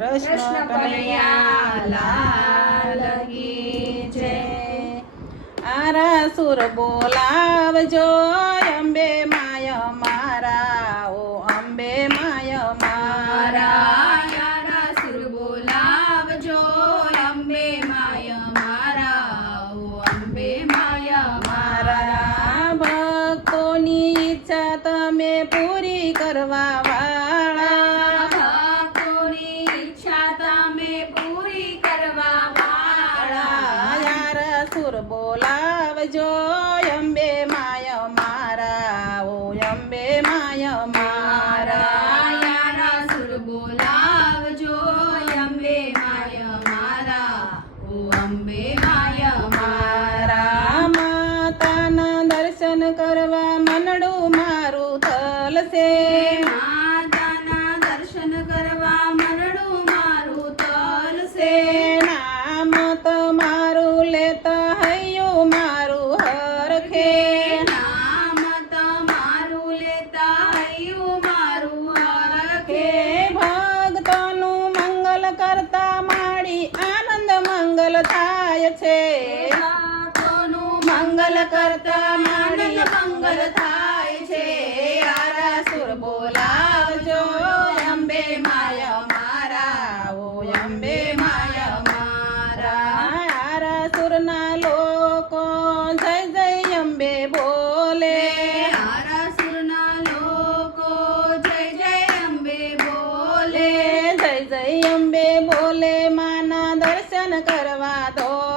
કૃષ્ણ કનૈયા લાલ કી જય આરા સુર બોલાવજો અંબે માય મારા ઓ અંબે માય મારા. સુર બોલાવજો અંબે માય મારા ઓ અંબે માય મારા ભક્તોની ઈચ્છા તમે પૂરી કરવા વાળા ભક્તોની ઈચ્છા તમે પૂરી કરવા વાળા સુર બોલાવજો અંબે માય મારા ઓ અંબે માય મારા યારા સુર બોલાવજો અંબે માય મારા ઓ અંબે માય મારા માતાના દર્શન કરવા મનડું મારું તલસે કરતા માણસ મંગલ થાય છે. આરાસુર બોલાવજો. અંબે માય મારા. ઓ અંબે માય મારા. આરા સુરના લોકો જય જય અંબે બોલે. આરાસુરના લોકો જય જય અંબે બોલે. જય જય અંબે બોલે. માના દર્શન કરવા દોડે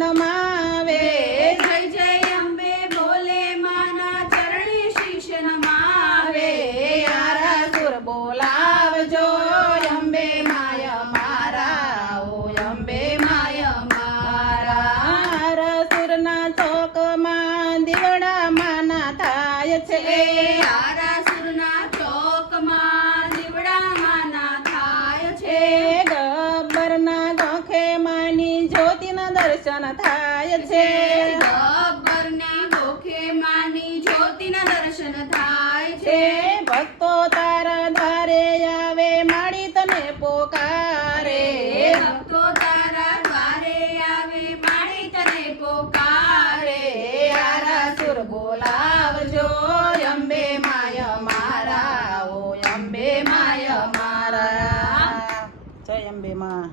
નમાવે જય જય અંબે બોલે માના ચરણે શીશ નમાવે. આરા સુર બોલાવજો અંબે માય મારા ઓ અંબે માય મારા. આરા સુરના ચોકમાં દીવડા માના થાય છે. આરાસુરના દર્શન થાય છે. ગબ્બરની ગોખે માની જ્યોતિના દર્શન થાય છે. ભક્તો તારા ધારે આવે માડી તને પોકારે ભક્તો તારા દ્વારે આવે માડી તને પોકારે આરા સુર બોલાવજો અંબે માય મારા ઓ અંબે માય મારા. જય અંબે માં.